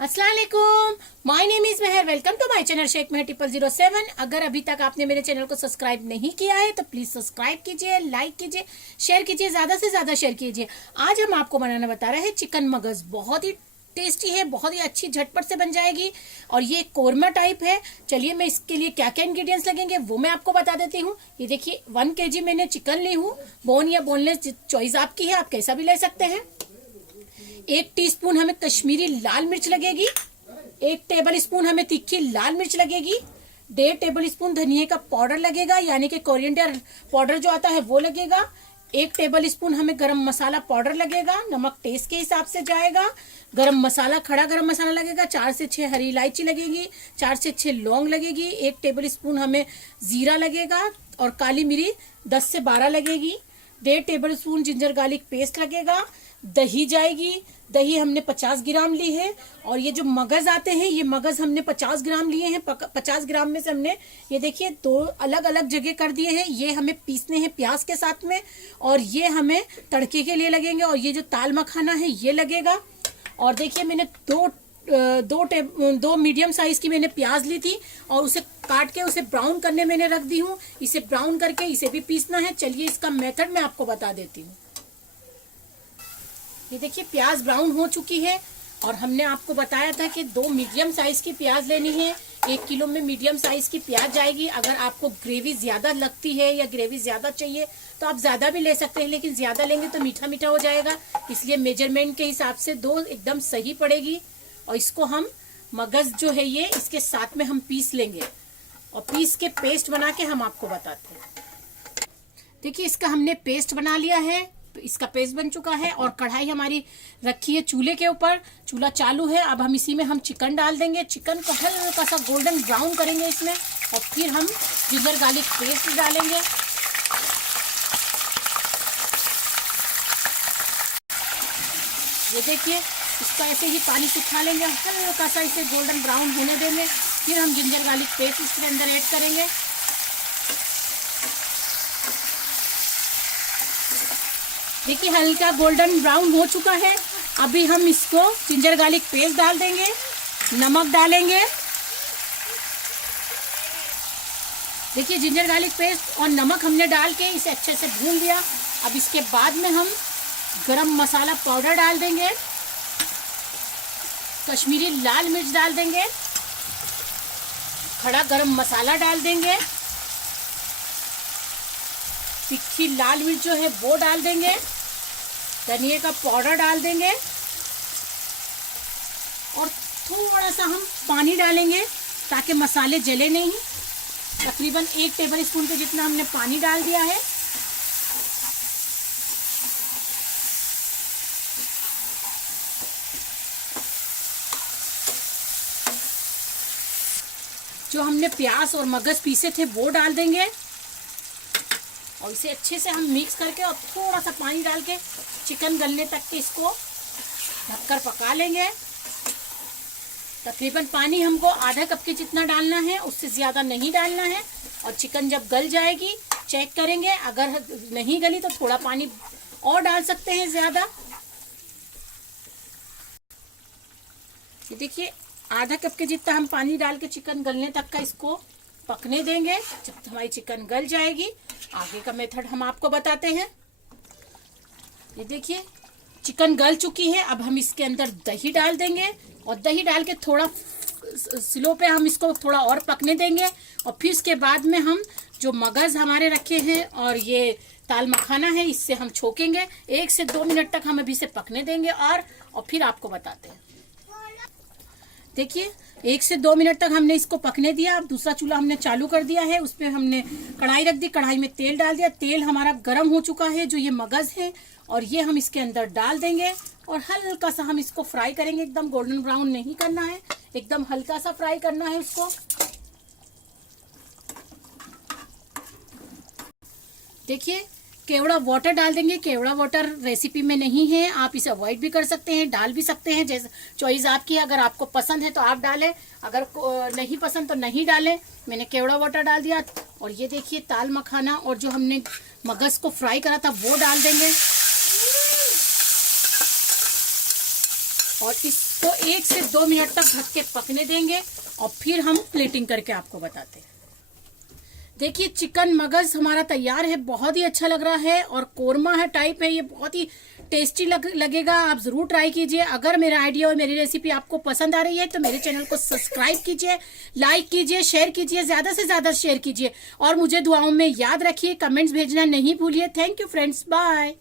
अस्सलाम वालेकुम, my name is Mehar. Welcome to my channel Sheikh Mehar 0007। अगर अभी तक आपने मेरे चैनल को सब्सक्राइब नहीं किया है तो प्लीज सब्सक्राइब कीजिए, लाइक कीजिए, शेयर कीजिए, ज्यादा से ज्यादा शेयर कीजिए। आज हम आपको बनाना बता रहे हैं चिकन मगज। बहुत ही टेस्टी है, बहुत ही अच्छी झटपट से बन जाएगी और ये कोरमा टाइप है। चलिए मैं इसके लिए क्या क्या इंग्रेडिएंट्स लगेंगे वो मैं आपको बता देती हूँ। ये देखिए 1 kg मैंने चिकन ली हूँ, बोन या बोनलेस चॉइस आपकी है, आप कैसा भी ले सकते हैं। 1 टीस्पून हमें कश्मीरी लाल मिर्च लगेगी, 1 टेबल स्पून हमें तीखी लाल मिर्च लगेगी, 1.5 टेबल स्पून धनिया का पाउडर लगेगा यानी कि कोरिएंडर पाउडर जो आता है वो लगेगा, 1 टेबल स्पून हमें गरम मसाला पाउडर लगेगा, नमक टेस्ट के हिसाब से जाएगा, गरम मसाला खड़ा गरम मसाला लगेगा, 4 से 6 हरी इलायची लगेगी, 4 से 6 लौंग लगेगी, 1 टेबल स्पून हमें जीरा लगेगा और काली मिरी 10 से 12 लगेगी, 1.5 table spoon ginger garlic paste लगेगा, दही जाएगी। दही हमने 50 ग्राम ली है और ये जो मगज आते हैं ये मगज हमने 50 ग्राम लिए हैं। 50 ग्राम में से हमने ये देखिए 2 अलग अलग जगह कर दिए हैं। ये हमें पीसने हैं प्याज के साथ में और ये हमें तड़के के लिए लगेंगे और ये जो ताल मखाना है ये लगेगा। और देखिए मैंने दो मीडियम साइज की मैंने प्याज ली थी और उसे काट के उसे ब्राउन करने मैंने रख दी हूँ। इसे ब्राउन करके इसे भी पीसना है। चलिए इसका मेथड मैं आपको बता देती हूँ। ये देखिए प्याज ब्राउन हो चुकी है और हमने आपको बताया था कि 2 मीडियम साइज की प्याज लेनी है। 1 किलो में मीडियम साइज की प्याज जाएगी। अगर आपको ग्रेवी ज्यादा लगती है या ग्रेवी ज्यादा चाहिए तो आप ज्यादा भी ले सकते हैं, लेकिन ज्यादा लेंगे तो मीठा मीठा हो जाएगा, इसलिए मेजरमेंट के हिसाब से 2 एकदम सही पड़ेगी। और इसको हम मगज जो है ये इसके साथ में हम पीस लेंगे और पीस के पेस्ट बना के हम आपको बताते हैं। देखिए इसका हमने पेस्ट बना लिया है, इसका पेस्ट बन चुका है और कढ़ाई हमारी रखी है चूल्हे के ऊपर, चूल्हा चालू है। अब हम इसी में हम चिकन डाल देंगे। चिकन को हल्का सा गोल्डन ब्राउन करेंगे इसमें और फिर हम जिंजर गार्लिक पेस्ट डालेंगे। ये देखिए इसका ऐसे ही पानी सुखा लेंगे, हल्का सा इसे गोल्डन ब्राउन होने देंगे, फिर हम जिंजर गार्लिक पेस्ट इसके अंदर ऐड करेंगे। देखिए हल्का गोल्डन ब्राउन हो चुका है। अभी हम इसको जिंजर गार्लिक पेस्ट डाल देंगे, नमक डालेंगे। देखिए जिंजर गार्लिक पेस्ट और नमक हमने डाल के इसे अच्छे से भून लिया। अब इसके बाद में हम गरम मसाला पाउडर डाल देंगे, कश्मीरी लाल मिर्च डाल देंगे, खड़ा गरम मसाला डाल देंगे, तीखी लाल मिर्च जो है वो डाल देंगे, धनिया का पाउडर डाल देंगे और थोड़ा सा हम पानी डालेंगे ताकि मसाले जले नहीं। तकरीबन 1 टेबल स्पून के जितना हमने पानी डाल दिया है। जो हमने प्याज और मगज पीसे थे वो डाल देंगे और इसे अच्छे से हम मिक्स करके और थोड़ा सा पानी डाल के चिकन गलने तक के इसको ढककर पका लेंगे। तकरीबन पानी हमको आधा कप के जितना डालना है, उससे ज्यादा नहीं डालना है। और चिकन जब गल जाएगी चेक करेंगे, अगर नहीं गली तो थोड़ा पानी और डाल सकते हैं ज्यादा। ये देखिए आधा कप के जितना हम पानी डाल के चिकन गलने तक का इसको पकने देंगे। जब हमारी चिकन गल जाएगी आगे का मेथड हम आपको बताते हैं। ये देखिए चिकन गल चुकी है। अब हम इसके अंदर दही डाल देंगे और दही डाल के थोड़ा स्लो पे हम इसको थोड़ा और पकने देंगे और फिर इसके बाद में हम जो मगज हमारे रखे हैं और ये ताल मखाना है इससे हम छोकेंगे। 1 से 2 मिनट तक हम अभी इसे पकने देंगे और फिर आपको बताते हैं। देखिए 1 से 2 मिनट तक हमने इसको पकने दिया। अब दूसरा चूल्हा हमने चालू कर दिया है, उसपे हमने कढ़ाई रख दी, कढ़ाई में तेल डाल दिया। तेल हमारा गर्म हो चुका है। जो ये मगज है और ये हम इसके अंदर डाल देंगे और हल्का सा हम इसको फ्राई करेंगे। एकदम गोल्डन ब्राउन नहीं करना है, एकदम हल्का सा फ्राई करना है उसको। देखिए केवड़ा वाटर डाल देंगे। केवड़ा वाटर रेसिपी में नहीं है, आप इसे अवॉइड भी कर सकते हैं, डाल भी सकते हैं, जैसे चॉइस आपकी है। अगर आपको पसंद है तो आप डालें, अगर नहीं पसंद तो नहीं डालें। मैंने केवड़ा वाटर डाल दिया और ये देखिए ताल मखाना और जो हमने मगज को फ्राई करा था वो डाल देंगे और इस तो 1 से 2 मिनट तक ढक के पकने देंगे और फिर हम प्लेटिंग करके आपको बताते हैं। देखिए चिकन मगज हमारा तैयार है, बहुत ही अच्छा लग रहा है और कोरमा है टाइप है, ये बहुत ही टेस्टी लगेगा। आप जरूर ट्राई कीजिए। अगर मेरा आइडिया और मेरी रेसिपी आपको पसंद आ रही है तो मेरे चैनल को सब्सक्राइब कीजिए, लाइक कीजिए, शेयर कीजिए, ज्यादा से ज्यादा शेयर कीजिए और मुझे दुआओं में याद रखिए। कमेंट्स भेजना नहीं भूलिए। Thank you friends, bye.